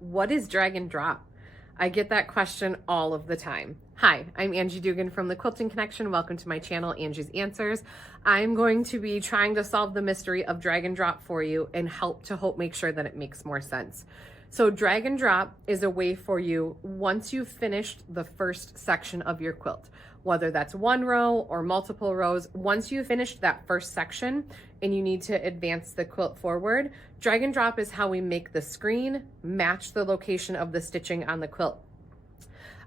What is drag and drop? I get that question all of the time. Hi, I'm Angie Dugan from the Quilting Connection. Welcome to my channel, Angie's Answers. I'm going to be trying to solve the mystery of drag and drop for you and hope make sure that it makes more sense. So drag and drop is a way for you, once you've finished the first section of your quilt, whether that's one row or multiple rows, once you've finished that first section and you need to advance the quilt forward, drag and drop is how we make the screen match the location of the stitching on the quilt.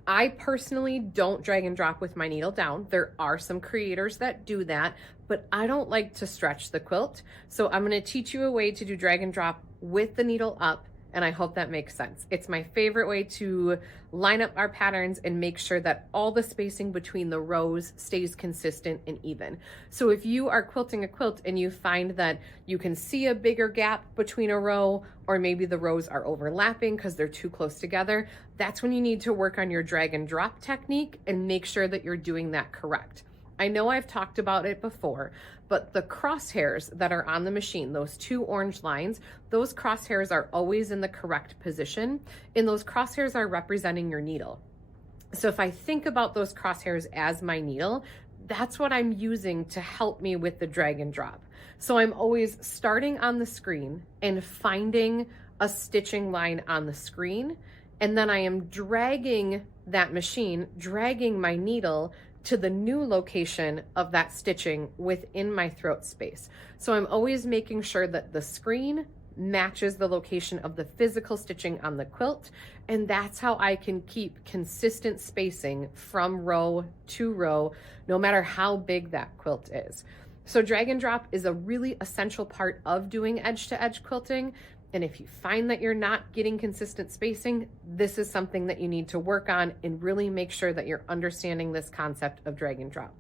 I personally don't drag and drop with my needle down. There are some creators that do that, but I don't like to stretch the quilt. So I'm going to teach you a way to do drag and drop with the needle up, and I hope that makes sense. It's my favorite way to line up our patterns and make sure that all the spacing between the rows stays consistent and even. So if you are quilting a quilt and you find that you can see a bigger gap between a row, or maybe the rows are overlapping because they're too close together, that's when you need to work on your drag and drop technique and make sure that you're doing that correct. I know I've talked about it before, but the crosshairs that are on the machine, those two orange lines, those crosshairs are always in the correct position, and those crosshairs are representing your needle. So if I think about those crosshairs as my needle, that's what I'm using to help me with the drag and drop. So I'm always starting on the screen and finding a stitching line on the screen, and then I am dragging that machine, dragging my needle to the new location of that stitching within my throat space. So I'm always making sure that the screen matches the location of the physical stitching on the quilt, and that's how I can keep consistent spacing from row to row, no matter how big that quilt is. So drag and drop is a really essential part of doing edge-to-edge quilting. And if you find that you're not getting consistent spacing, this is something that you need to work on and really make sure that you're understanding this concept of drag and drop.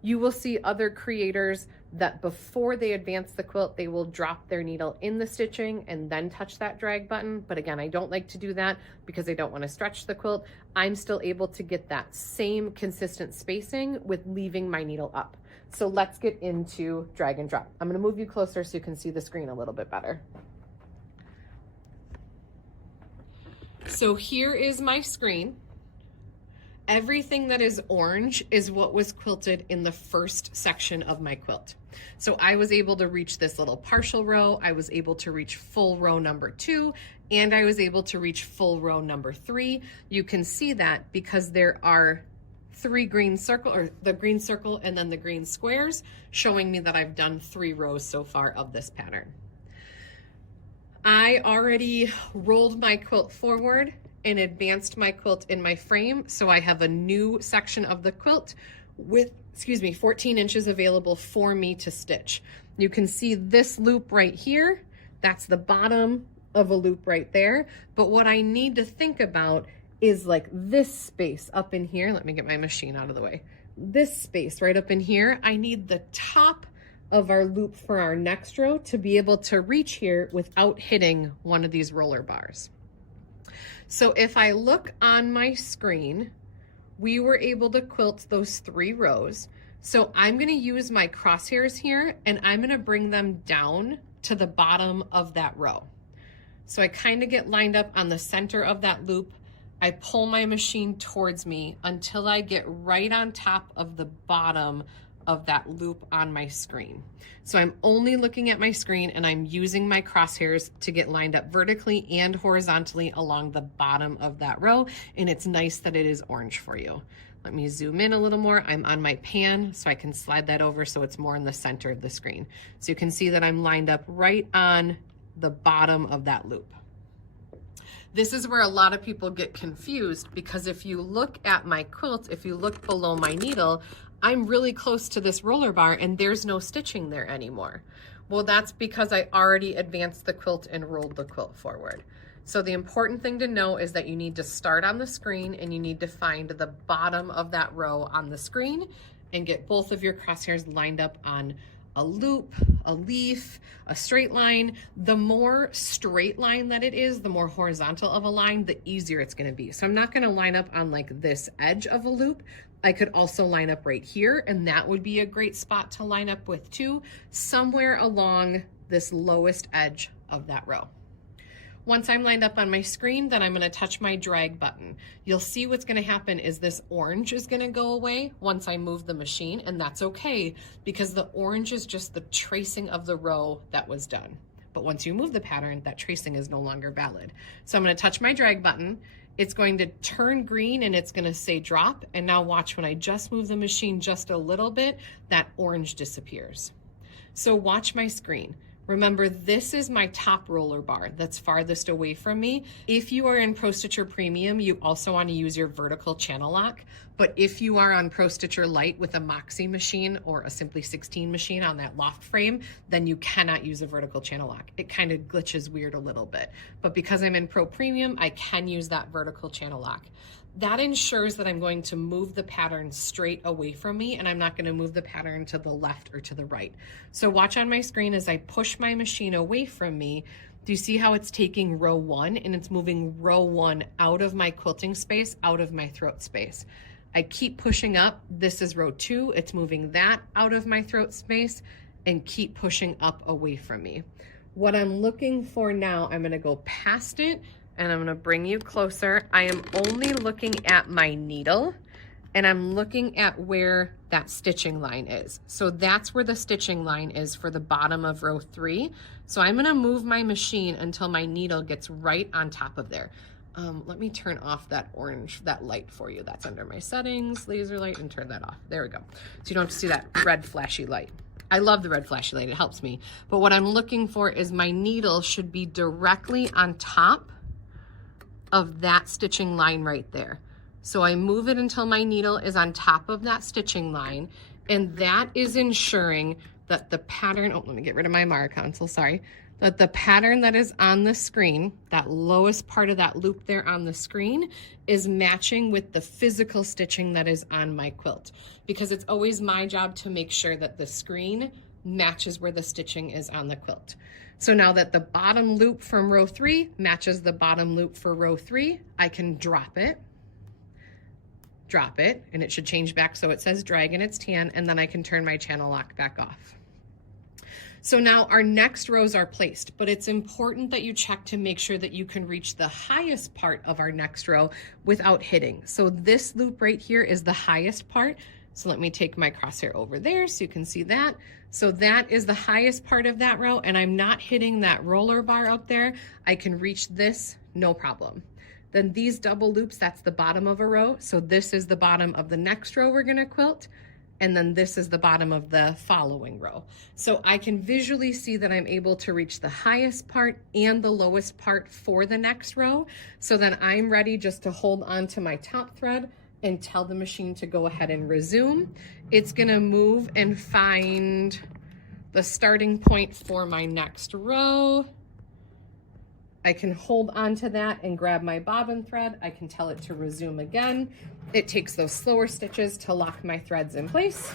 You will see other creators that before they advance the quilt, they will drop their needle in the stitching and then touch that drag button. But again, I don't like to do that because I don't want to stretch the quilt. I'm still able to get that same consistent spacing with leaving my needle up. So let's get into drag and drop. I'm going to move you closer so you can see the screen a little bit better. So here is my screen. Everything that is orange is what was quilted in the first section of my quilt. So I was able to reach this little partial row, I was able to reach full row number 2, and I was able to reach full row number 3. You can see that because there are 3 green circle, or the green circle and then the green squares, showing me that I've done 3 rows so far of this pattern. I already rolled my quilt forward and advanced my quilt in my frame, so I have a new section of the quilt with, 14 inches available for me to stitch. You can see this loop right here. That's the bottom of a loop right there. But what I need to think about is like this space up in here. Let me get my machine out of the way. This space right up in here, I need the top of our loop for our next row to be able to reach here without hitting one of these roller bars. So if I look on my screen, we were able to quilt those 3 rows. So I'm going to use my crosshairs here and I'm going to bring them down to the bottom of that row. So I kind of get lined up on the center of that loop. I pull my machine towards me until I get right on top of the bottom of that loop on my screen. So I'm only looking at my screen and I'm using my crosshairs to get lined up vertically and horizontally along the bottom of that row. And it's nice that it is orange for you. Let me zoom in a little more. I'm on my pan, so I can slide that over so it's more in the center of the screen. So you can see that I'm lined up right on the bottom of that loop. This is where a lot of people get confused, because if you look at my quilt, if you look below my needle, I'm really close to this roller bar and there's no stitching there anymore. Well, that's because I already advanced the quilt and rolled the quilt forward. So the important thing to know is that you need to start on the screen and you need to find the bottom of that row on the screen and get both of your crosshairs lined up on a loop, a leaf, a straight line. The more straight line that it is, the more horizontal of a line, the easier it's going to be. So I'm not going to line up on like this edge of a loop. I could also line up right here, and that would be a great spot to line up with too, somewhere along this lowest edge of that row. Once I'm lined up on my screen, then I'm going to touch my drag button. You'll see what's going to happen is this orange is going to go away once I move the machine, and that's okay because the orange is just the tracing of the row that was done. But once you move the pattern, that tracing is no longer valid. So I'm going to touch my drag button. It's going to turn green and it's going to say drop. And now watch, when I just move the machine just a little bit, that orange disappears. So watch my screen. Remember, this is my top roller bar that's farthest away from me. If you are in Pro Stitcher Premium, you also want to use your vertical channel lock. But if you are on Pro Stitcher Lite with a Moxie machine or a Simply 16 machine on that loft frame, then you cannot use a vertical channel lock. It kind of glitches weird a little bit. But because I'm in Pro Premium, I can use that vertical channel lock. That ensures that I'm going to move the pattern straight away from me and I'm not going to move the pattern to the left or to the right. So watch on my screen as I push my machine away from me. Do you see how it's taking row 1 and it's moving row 1 out of my quilting space, out of my throat space? I keep pushing up. This is row 2. It's moving that out of my throat space and keep pushing up away from me. What I'm looking for now, I'm going to go past it and I'm going to bring you closer. I am only looking at my needle and I'm looking at where that stitching line is. So that's where the stitching line is for the bottom of row 3. So I'm going to move my machine until my needle gets right on top of there. Let me turn off that orange, that light for you. That's under my settings, laser light, and turn that off. There we go. So you don't have to see that red flashy light. I love the red flashy light, it helps me. But what I'm looking for is my needle should be directly on top of that stitching line right there. So I move it until my needle is on top of that stitching line, and that is ensuring that the pattern, oh, let me get rid of my Mara console, sorry, that the pattern that is on the screen, that lowest part of that loop there on the screen, is matching with the physical stitching that is on my quilt. Because it's always my job to make sure that the screen matches where the stitching is on the quilt. So now that the bottom loop from row 3 matches the bottom loop for row 3, I can drop it, and it should change back so it says drag and it's tan, and then I can turn my channel lock back off. So now our next rows are placed, but it's important that you check to make sure that you can reach the highest part of our next row without hitting. So this loop right here is the highest part. So let me take my crosshair over there so you can see that. So that is the highest part of that row, and I'm not hitting that roller bar out there. I can reach this, no problem. Then these double loops, that's the bottom of a row. So this is the bottom of the next row we're gonna quilt. And then this is the bottom of the following row. So I can visually see that I'm able to reach the highest part and the lowest part for the next row. So then I'm ready just to hold on to my top thread and tell the machine to go ahead and resume. It's gonna move and find the starting point for my next row. I can hold on to that and grab my bobbin thread. I can tell it to resume again. It takes those slower stitches to lock my threads in place.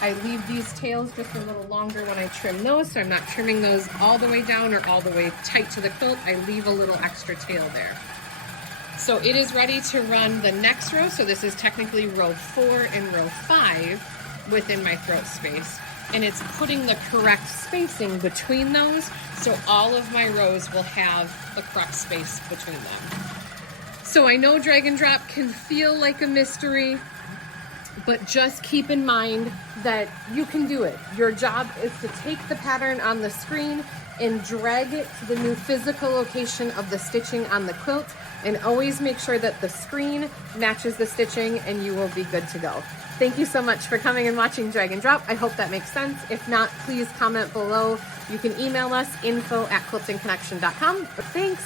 I leave these tails just a little longer when I trim those, so I'm not trimming those all the way down or all the way tight to the quilt. I leave a little extra tail there. So it is ready to run the next row. So this is technically row 4 and row 5 within my throat space. And it's putting the correct spacing between those, so all of my rows will have the correct space between them. So I know drag and drop can feel like a mystery, but just keep in mind that you can do it. Your job is to take the pattern on the screen and drag it to the new physical location of the stitching on the quilt, and always make sure that the screen matches the stitching and you will be good to go. Thank you so much for coming and watching Drag and Drop. I hope that makes sense. If not, please comment below. You can email us, info@quiltingconnection.com. Thanks.